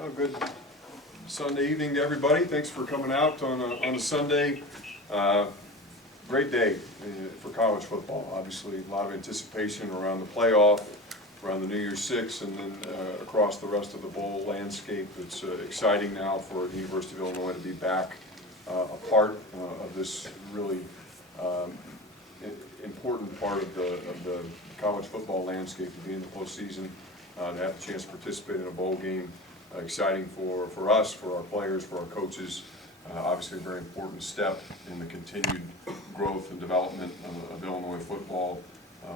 Well, good Sunday evening to everybody. Thanks for coming out on a Sunday. Great day for college football. Obviously, a lot of anticipation around the playoff, around the New Year's Six, and then across the rest of the bowl landscape. It's exciting now for the University of Illinois to be back a part of this really important part of the college football landscape, to be in the postseason, to have the chance to participate in a bowl game. Exciting for us, for our players, for our coaches. Obviously a very important step in the continued growth and development of Illinois football.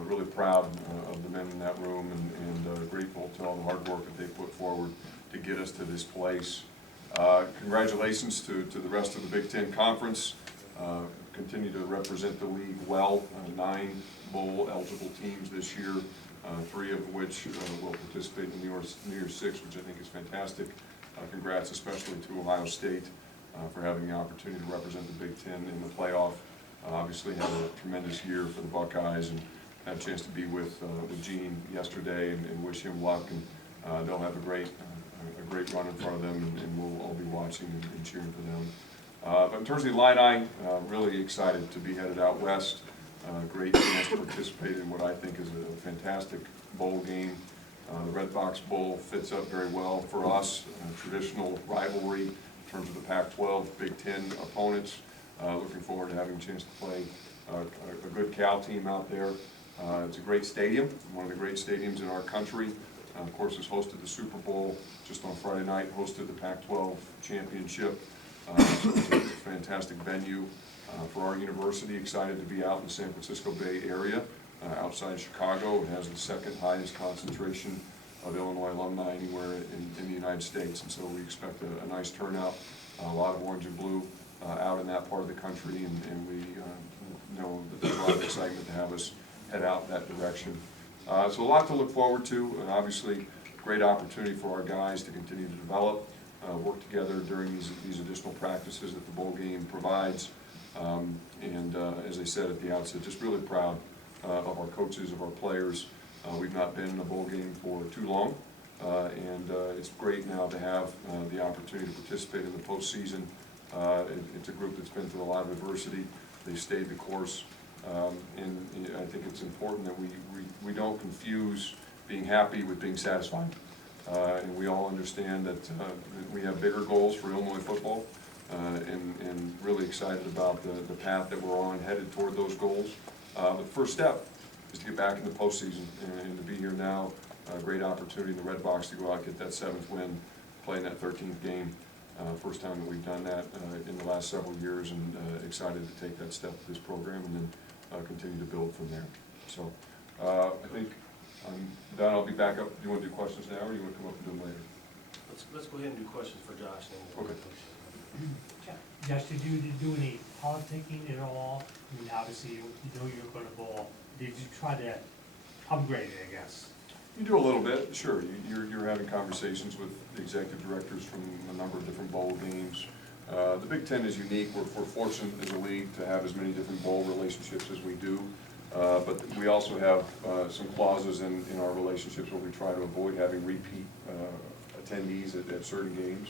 Really proud of the men in that room, and grateful to all the hard work that they put forward to get us to this place. Congratulations to the rest of the Big Ten Conference. Continue to represent the league well. 9 bowl eligible teams this year. 3 of which will participate in the New Year's Six, which I think is fantastic. Congrats especially to Ohio State for having the opportunity to represent the Big Ten in the playoff. Obviously had a tremendous year for the Buckeyes, and had a chance to be with Gene yesterday, and wish him luck. And they'll have a great run in front of them, and we'll all be watching and cheering for them. But in terms of the Illini, really excited to be headed out west. Great chance to participate in what I think is a fantastic bowl game. The Redbox Bowl fits up very well for us. Traditional rivalry in terms of the Pac-12, Big Ten opponents. Looking forward to having a chance to play a good Cal team out there. It's a great stadium, one of the great stadiums in our country. Of course, it's hosted the Super Bowl just on Friday night, hosted the Pac-12 championship. So it's a fantastic venue. For our university, excited to be out in the San Francisco Bay Area, outside Chicago. It has the second highest concentration of Illinois alumni anywhere in the United States, and so we expect a nice turnout, a lot of orange and blue out in that part of the country, and we know that there's a lot of excitement to have us head out that direction. So a lot to look forward to, and obviously great opportunity for our guys to continue to develop, work together during these additional practices that the bowl game provides. As I said at the outset, just really proud of our coaches, of our players. We've not been in a bowl game for too long, and it's great now to have the opportunity to participate in the postseason. It's a group that's been through a lot of adversity. They've stayed the course, and I think it's important that we don't confuse being happy with being satisfied. And we all understand that we have bigger goals for Illinois football. And really excited about the path that we're on, headed toward those goals. But the first step is to get back in the postseason and to be here now. A great opportunity in the Redbox to go out and get that 7th win, play in that 13th game. First time that we've done that in the last several years, and excited to take that step with this program and then continue to build from there. So I think I'm done. I'll be back up. Do you want to do questions now, or do you want to come up and do them later? Let's go ahead and do questions for Josh then. Okay. Josh, did you do any politicking at all? I mean, obviously, you know you're going to bowl. Did you try to upgrade it, I guess? You do a little bit, sure. You're having conversations with the executive directors from a number of different bowl games. The Big Ten is unique. We're fortunate as a league to have as many different bowl relationships as we do. But we also have some clauses in our relationships where we try to avoid having repeat attendees at certain games.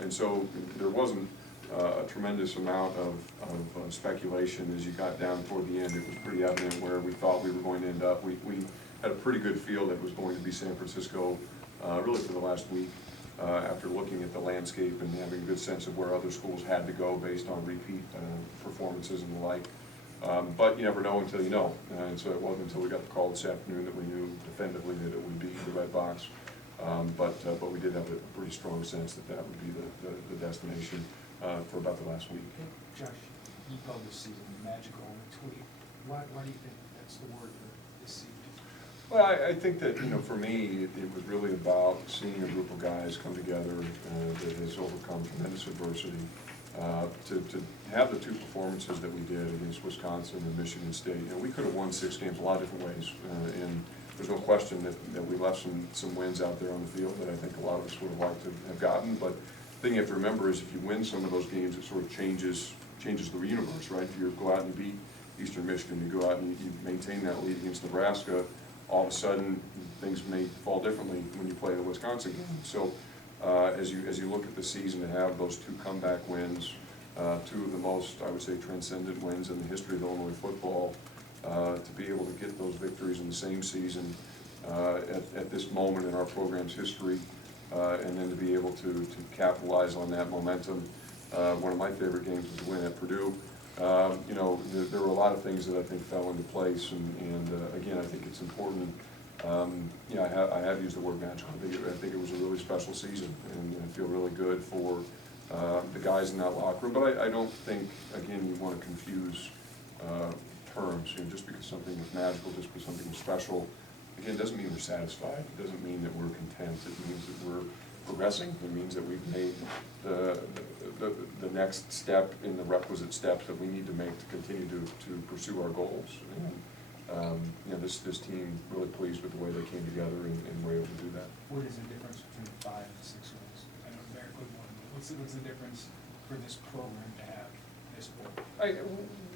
And so there wasn't a tremendous amount of speculation as you got down toward the end. It was pretty evident where we thought we were going to end up. We had a pretty good feel that it was going to be San Francisco really for the last week, after looking at the landscape and having a good sense of where other schools had to go based on repeat performances and the like. But you never know until you know. And so it wasn't until we got the call this afternoon that we knew definitively that it would be the Redbox. But we did have a pretty strong sense that would be the destination for about the last week. Josh, you called this season magical in a tweet. Why do you think that's the word for this season? Well, I think that, for me, it was really about seeing a group of guys come together that has overcome tremendous adversity. To have the 2 performances that we did against Wisconsin and Michigan State, we could have won 6 games a lot of different ways, and there's no question that we left some wins out there on the field that I think a lot of us would have liked to have gotten. But the thing you have to remember is if you win some of those games, it sort of changes the universe, right? If you go out and you beat Eastern Michigan, you go out and you maintain that lead against Nebraska, all of a sudden things may fall differently when you play the Wisconsin game. So as you look at the season, to have those 2 comeback wins, 2 of the most, I would say, transcendent wins in the history of Illinois football, to be able to get those victories in the same season at this moment in our program's history, and then to be able to capitalize on that momentum. One of my favorite games was the win at Purdue. You know, there were a lot of things that I think fell into place, and again, I think it's important. You know, I have used the word magical. I think it was a really special season, and I feel really good for the guys in that locker room. But I don't think, again, you want to confuse terms. You know, just because something was magical, just because something was special, again, doesn't mean we're satisfied. It doesn't mean that we're content. It means that we're progressing. It means that we've made the next step in the requisite steps that we need to make to continue to pursue our goals. And you know, this team really pleased with the way they came together and were able to do that. What is the difference between 5 and 6 wins? I know Merrick would want, what's the difference for this program to have this bowl?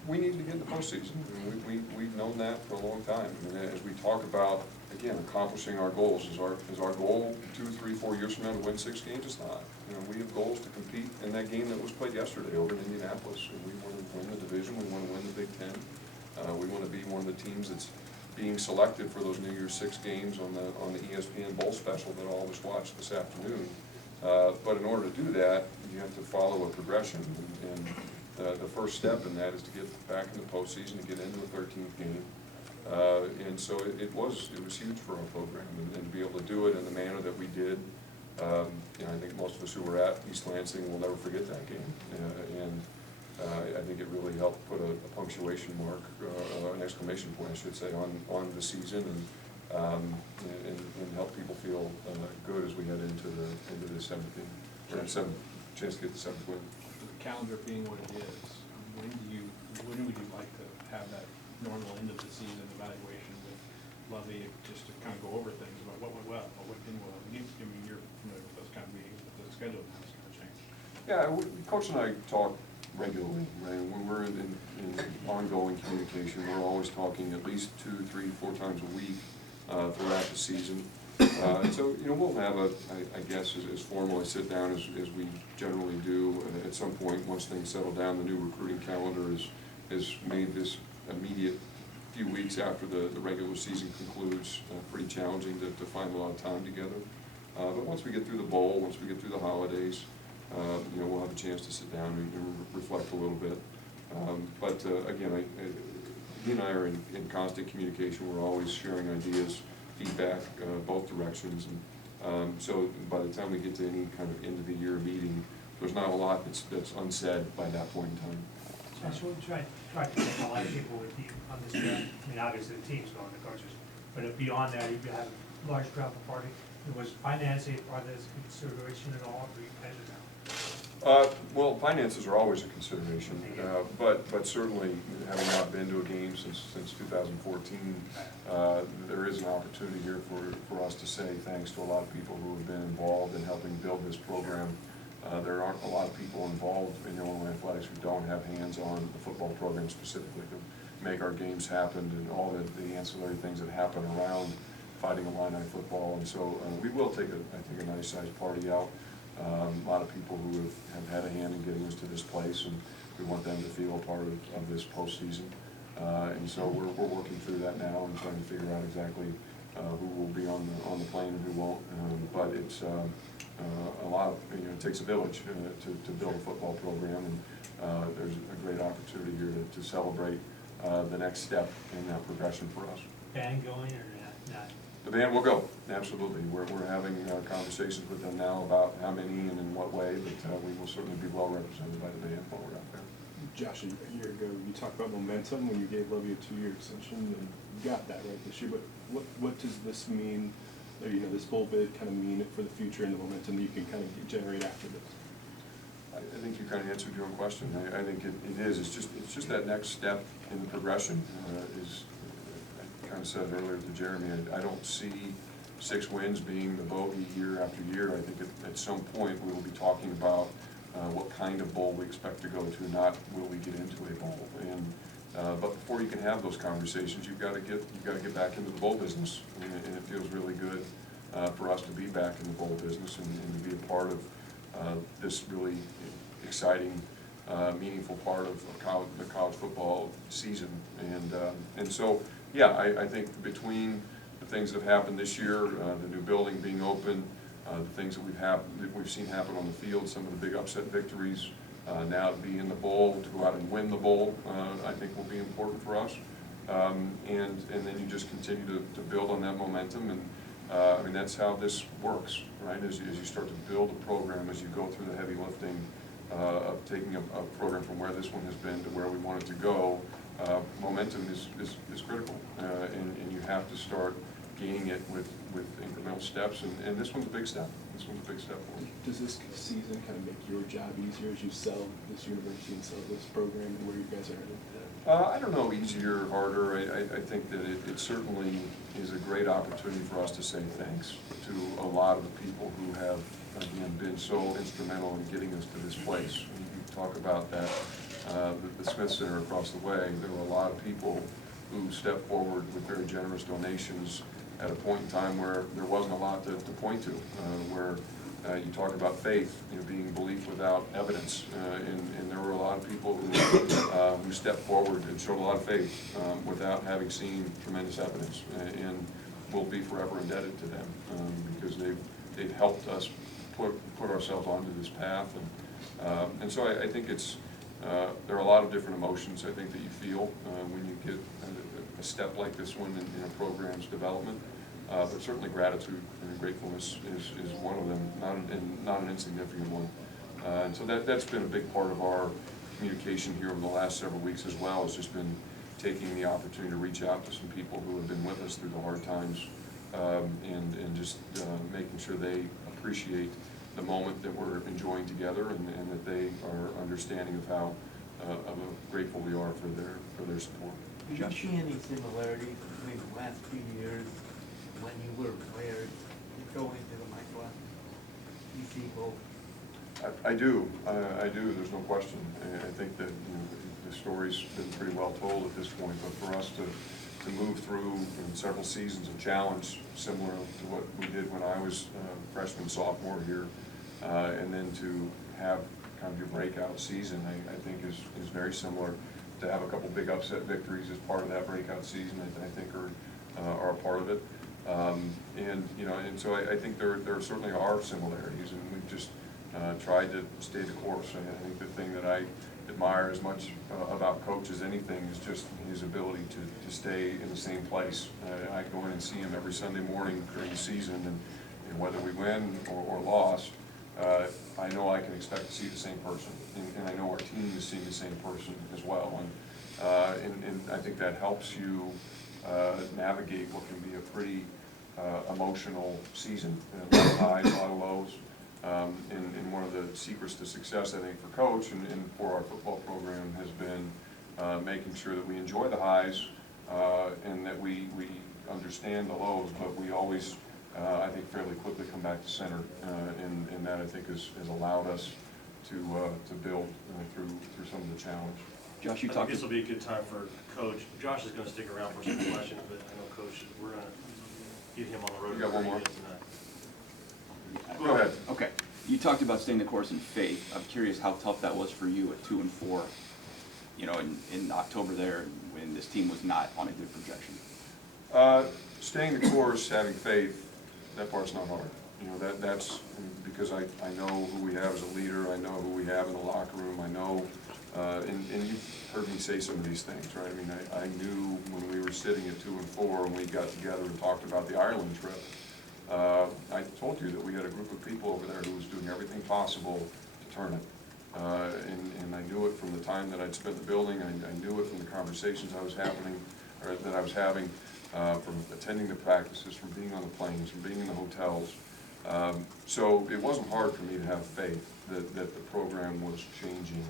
We need to get in the postseason. I mean, we've known that for a long time. I mean, as we talk about, again, accomplishing our goals, is our goal 2, 3, 4 years from now to win 6 games? It's not. You know, we have goals to compete in that game that was played yesterday over in Indianapolis. And we want to win the division. We want to win the Big Ten. We want to be one of the teams that's being selected for those New Year's 6 games on the ESPN Bowl special that all of us watched this afternoon. But in order to do that, you have to follow a progression. And the first step in that is to get back in the postseason, to get into a 13th game. And so it was huge for our program, and to be able to do it in the manner that we did. You know, I think most of us who were at East Lansing will never forget that game. I think it really helped put a punctuation mark, an exclamation point, I should say, on the season, and help people feel good as we head into the 7th game, or 7th chance to get the 7th win. The calendar being what it is, when would you like to have that normal end of the season evaluation with Lovey, just to kind of go over things about what went well, what didn't well? I mean, you're familiar with those kind of meetings, but the schedule now is going to change. Yeah, Coach and I talk regularly, right? When we're in ongoing communication, we're always talking at least 2, 3, 4 times a week throughout the season. And so, you know, we'll have I guess, as formal a sit down as we generally do at some point once things settle down. The new recruiting calendar has made this immediate few weeks after the regular season concludes pretty challenging to find a lot of time together. But once we get through the bowl, once we get through the holidays, you know, we'll have a chance to sit down and reflect a little bit. But again, he and I are in constant communication. We're always sharing ideas, feedback, both directions. And so by the time we get to any kind of end of the year meeting, there's not a lot that's unsaid by that point in time. Josh, we'll try to get a lot of people with you on this trip. I mean, obviously the team's going, the coaches, but beyond that, you have a large travel party. Was financing part of this consideration at all, or you guys know? Well, finances are always a consideration, but certainly, having not been to a game since 2014, there is an opportunity here for us to say thanks to a lot of people who have been involved in helping build this program. There aren't a lot of people involved in Illinois athletics who don't have hands on the football program specifically to make our games happen and all the ancillary things that happen around fighting Illini football. And so we will take, I think, a nice sized party out. A lot of people who have had a hand in getting us to this place, and we want them to feel a part of this postseason. And so we're working through that now and trying to figure out exactly who will be on the plane and who won't. But it's a lot of, you know, it takes a village to build a football program, and there's a great opportunity here to celebrate the next step in that progression for us. Band going or not? The band will go, absolutely. We're having conversations with them now about how many and in what way, but we will certainly be well represented by the band while we're out there. Josh, a year ago, you talked about momentum when you gave Lovey a 2-year extension, and you got that right this year, but what does this mean, or, you know, this bowl bid kind of mean for the future and the momentum that you can kind of generate after this? I think you kind of answered your own question. I think it is. It's just that next step in the progression is. I kind of said earlier to Jeremy, I don't see 6 wins being the bogey year after year. I think at some point we will be talking about what kind of bowl we expect to go to, not will we get into a bowl. And but before you can have those conversations, you've got to get back into the bowl business, and it feels really good for us to be back in the bowl business and to be a part of this really exciting, meaningful part of the college football season. And so, yeah, I think between the things that have happened this year, the new building being open, the things that we've seen happen on the field, some of the big upset victories, now to be in the bowl, to go out and win the bowl, I think will be important for us. And then you just continue to build on that momentum, and I mean, that's how this works, right? As you start to build a program, as you go through the heavy lifting of taking a program from where this one has been to where we want it to go, momentum is critical, and you have to start gaining it with incremental steps, and this one's a big step. This one's a big step for us. Does this season kind of make your job easier as you sell this university and sell this program and where you guys are headed? I don't know, easier or harder. I think that it certainly is a great opportunity for us to say thanks to a lot of the people who have, again, been so instrumental in getting us to this place. When you talk about that, the Smith Center across the way, there were a lot of people who stepped forward with very generous donations at a point in time where there wasn't a lot to point to, where you talk about faith, being belief without evidence, and there were a lot of people who stepped forward and showed a lot of faith without having seen tremendous evidence, and we'll be forever indebted to them because they've helped us put ourselves onto this path, and so I think there are a lot of different emotions I think that you feel when you get a step like this one in a program's development. But certainly gratitude and gratefulness is one of them, not an insignificant one. And so that's been a big part of our communication here over the last several weeks as well. Has just been taking the opportunity to reach out to some people who have been with us through the hard times, and just making sure they appreciate the moment that we're enjoying together, and that they are understanding of how grateful we are for their support. Do you see any similarities between the last 2 years when you were prepared to go into the micro? You see both? I do. There's no question. I think that the story's been pretty well told at this point, but for us to move through several seasons of challenge, similar to what we did when I was freshman, sophomore here, and then to have kind of your breakout season, I think is very similar. To have a couple big upset victories as part of that breakout season, I think are a part of it. And so I think there certainly are similarities, and we've just tried to stay the course. And I think the thing that I admire as much about Coach as anything is just his ability to stay in the same place. I go in and see him every Sunday morning during the season, and whether we win or lost, I know I can expect to see the same person, and I know our team is seeing the same person as well. And I think that helps you navigate what can be a pretty emotional season. A lot of highs, a lot of lows. And one of the secrets to success, I think, for Coach and for our football program has been making sure that we enjoy the highs and that we understand the lows, but we always, I think, fairly quickly come back to center. And that, I think, has allowed us to build through some of the challenge. Josh, you I think talked. this will be a good time for Coach. Josh is going to stick around for some questions, but I know Coach, we're going to get him on the road. You got one more? Tonight. Go ahead. Okay. You talked about staying the course in faith. I'm curious how tough that was for you at 2-4. In October there, when this team was not on a good projection. Staying the course, having faith, that part's not hard. That's because I know who we have as a leader. I know who we have in the locker room. I know, and you've heard me say some of these things, right? I mean, I knew when we were sitting at 2-4 and we got together and talked about the Ireland trip. I told you that we had a group of people over there who was doing everything possible to turn it. And I knew it from the time that I'd spent in the building. I knew it from the conversations that I was having, from attending the practices, from being on the planes, from being in the hotels. So it wasn't hard for me to have faith that the program was changing.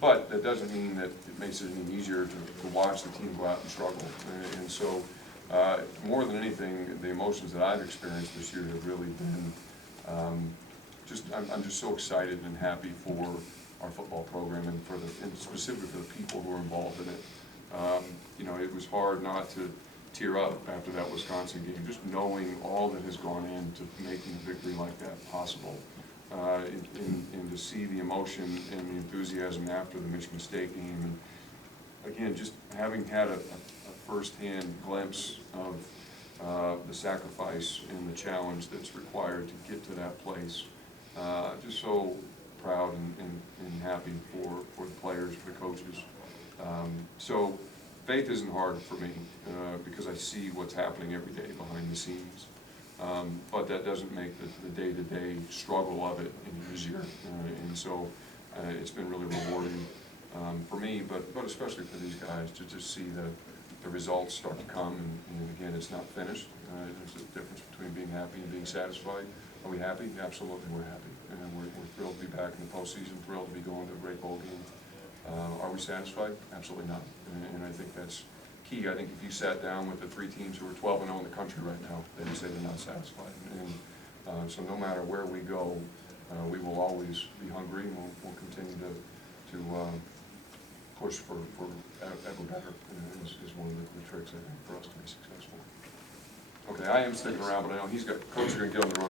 But that doesn't mean that it makes it any easier to watch the team go out and struggle. And so more than anything, the emotions that I've experienced this year have really been I'm just so excited and happy for our football program and specifically for the people who are involved in it. It was hard not to tear up after that Wisconsin game, just knowing all that has gone into making a victory like that possible. And to see the emotion and the enthusiasm after the Michigan State game, and again, just having had a firsthand glimpse of the sacrifice and the challenge that's required to get to that place. Just so proud and happy for the players, for the coaches. So faith isn't hard for me because I see what's happening every day behind the scenes. But that doesn't make the day-to-day struggle of it any easier. And so it's been really rewarding for me, but especially for these guys to just see the results start to come. And again, it's not finished. There's a difference between being happy and being satisfied. Are we happy? Absolutely, we're happy. And we're thrilled to be back in the postseason, thrilled to be going to a great bowl game. Are we satisfied? Absolutely not. And I think that's key. I think if you sat down with the three teams who are 12-0 in the country right now, they would say they're not satisfied. And so no matter where we go, we will always be hungry, and we'll continue to push for ever better. Is one of the tricks, I think, for us to be successful. Okay, I am sticking around, but I know Coach is going to get on the road.